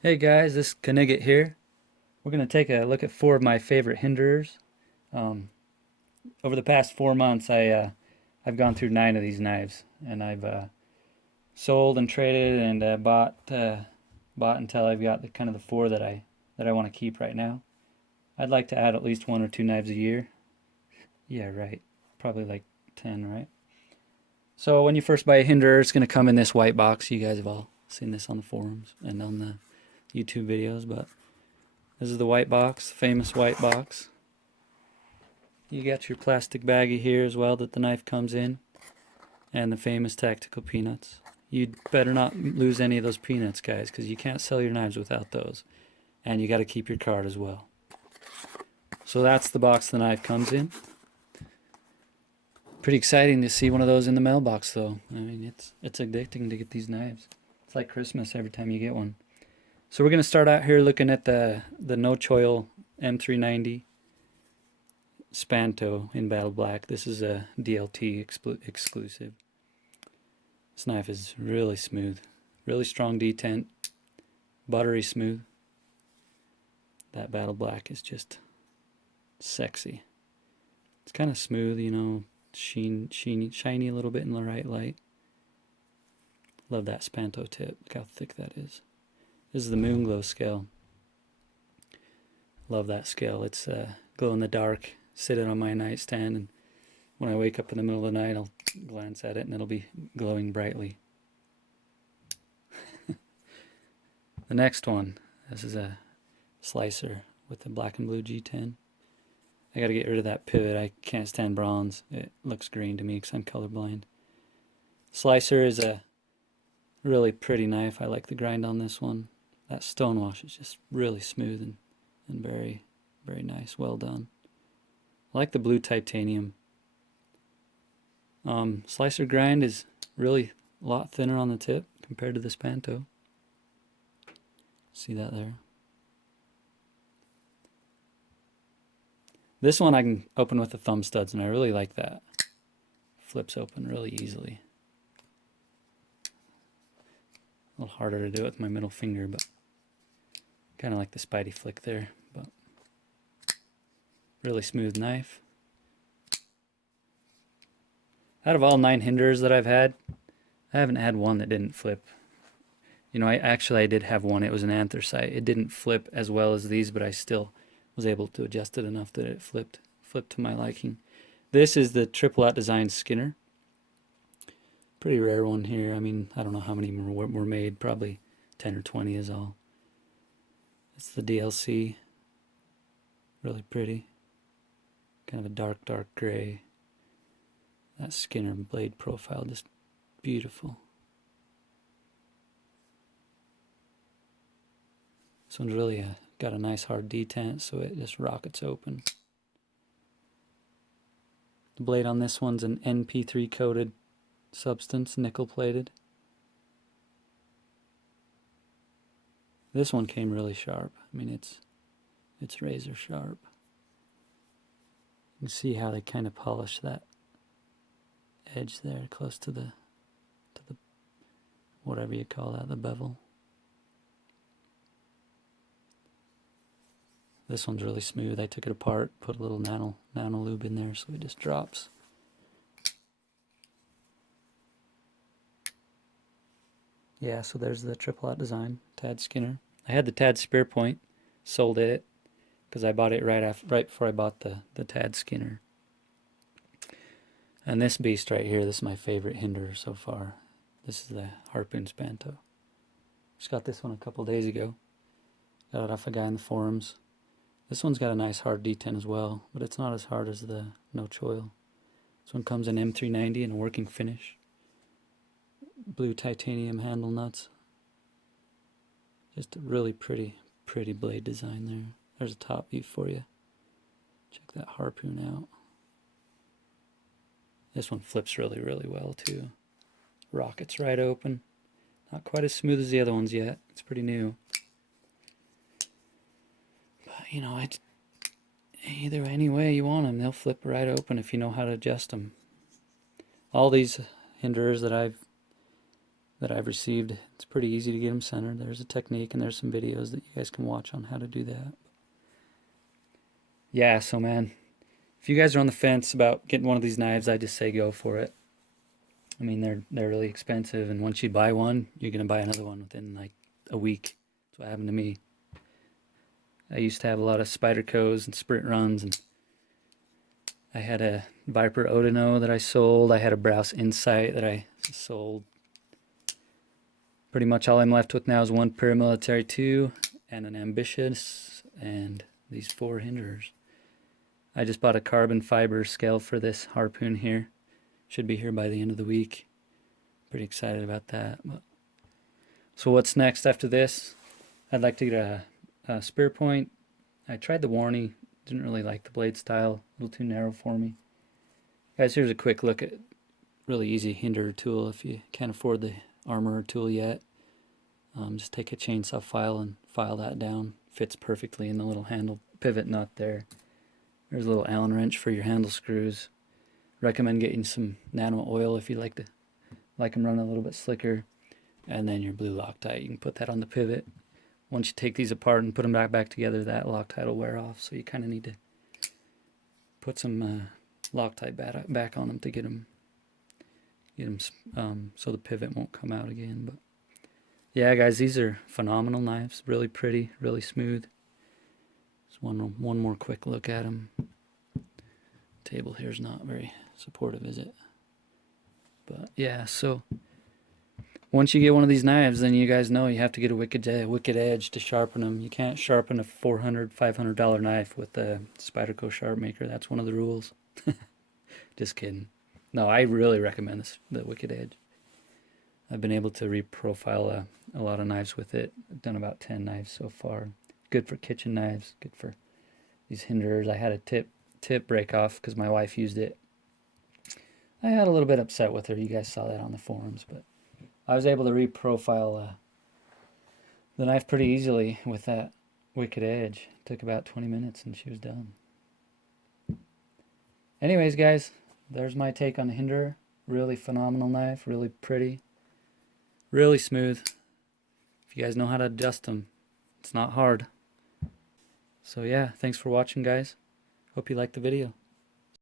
Hey guys, this is Knigget here. We're going to take a look at four of my favorite Hinderers. Um, Over the past 4 months, I've gone through 9 of these knives, and I've sold and traded and bought until I've got the kind of the four that I want to keep right now. I'd like to add at least 1 or 2 knives a year. Yeah, right. Probably like 10, right? So when you first buy a Hinderer, it's going to come in this white box. You guys have all seen this on the forums and on the YouTube videos, but this is the white box, famous white box. You got your plastic baggie here as well that the knife comes in, and the famous tactical peanuts. You'd better not lose any of those peanuts, guys, because you can't sell your knives without those. And you got to keep your card as well. So that's the box the knife comes in. Pretty exciting to see one of those in the mailbox, though. I mean, it's addicting to get these knives. It's like Christmas every time you get one. So we're going to start out here looking at the no choil M390 Spanto in Battle Black. This is a DLT exclusive. This knife is really smooth, really strong detent, buttery smooth. That Battle Black is just sexy. It's kind of smooth, you know, shiny a little bit in the right light. Love that Spanto tip. Look how thick that is. This is the Moon Glow scale. Love that scale. It's glow in the dark. Sit it on my nightstand, and when I wake up in the middle of the night, I'll glance at it and it'll be glowing brightly. The next one, this is a slicer with the black and blue G10. I gotta get rid of that pivot. I can't stand bronze. It looks green to me because I'm colorblind. Slicer is a really pretty knife. I like the grind on this one. That stonewash is just really smooth and very, very nice. Well done. I like the blue titanium. Slicer grind is really a lot thinner on the tip compared to the Spanto. See that there? This one I can open with the thumb studs, and I really like that. Flips open really easily. A little harder to do it with my middle finger, but kind of like the Spidey flick there. But really smooth knife. Out of all 9 Hinderers that I've had, I haven't had one that didn't flip. You know, I did have one. It was an anthracite. It didn't flip as well as these, but I still was able to adjust it enough that it flipped to my liking. This is the Triple Out Design Skinner. Pretty rare one here. I mean, I don't know how many were made. Probably 10 or 20 is all. It's the DLC. Really pretty. Kind of a dark gray. That Skinner blade profile, just beautiful. This one's really got a nice hard detent, so it just rockets open. The blade on this one's an NP3 coated substance, nickel plated. This one came really sharp. I mean, it's razor sharp. You can see how they kind of polish that edge there, close to the whatever you call that, the bevel. This one's really smooth. I took it apart, put a little nano lube in there, so it just drops. Yeah, so there's the Triple Out Design Tad Skinner. I had the Tad Spear Point, sold it because I bought it right before I bought the Tad Skinner. And this beast right here, this is my favorite Hinderer so far. This is the Harpoon Spanto. Just got this one a couple days ago. Got it off a guy in the forums. This one's got a nice hard detent as well, but it's not as hard as the no choil. This one comes in M390 in a working finish. Blue titanium handle nuts. Just a really pretty blade design there. There's a top view for you. Check that Harpoon out. This one flips really well too. Rockets right open. Not quite as smooth as the other ones yet. It's pretty new. But you know, either any way you want them, they'll flip right open if you know how to adjust them. All these Hinderers that I've that I've received. It's pretty easy to get them centered. There's a technique and there's some videos that you guys can watch on how to do that. Yeah, so man, if you guys are on the fence about getting one of these knives, I just say go for it. I mean, they're really expensive, and once you buy one, you're gonna buy another one within like a week. That's what happened to me. I used to have a lot of Spydercos and sprint runs, and I had a Viper Odino that I sold. I had a Browse Insight that I sold. Pretty much all I'm left with now is one Paramilitary 2 and an Ambitious and these 4 Hinderers. I just bought a carbon fiber scale for this Harpoon here. Should be here by the end of the week. Pretty excited about that. So what's next after this? I'd like to get a spear point. I tried the Warney. Didn't really like the blade style. A little too narrow for me. Guys, here's a quick look at really easy Hinderer tool if you can't afford the armorer tool yet. Just take a chainsaw file and file that down. Fits perfectly in the little handle pivot nut there. There's a little Allen wrench for your handle screws. Recommend getting some nano oil if you like them run a little bit slicker. And then your blue Loctite. You can put that on the pivot. Once you take these apart and put them back together, that Loctite will wear off. So you kind of need to put some Loctite back on them to get them so the pivot won't come out again. But yeah, guys, these are phenomenal knives. Really pretty, really smooth. Just one more quick look at them. Table here is not very supportive, is it? But yeah, so once you get one of these knives, then you guys know you have to get a wicked edge to sharpen them. You can't sharpen a $400, $500 knife with a Spyderco Sharp Maker. That's one of the rules. Just kidding. No, I really recommend the wicked edge. I've been able to reprofile a lot of knives with it. I've done about 10 knives so far. Good for kitchen knives. Good for these Hinderers. I had a tip break off because my wife used it. I got a little bit upset with her. You guys saw that on the forums, but I was able to reprofile the knife pretty easily with that wicked edge. It took about 20 minutes and she was done. Anyways, guys, there's my take on the Hinderer. Really phenomenal knife, really pretty, really smooth. If you guys know how to adjust them, it's not hard. So yeah, thanks for watching, guys. Hope you liked the video.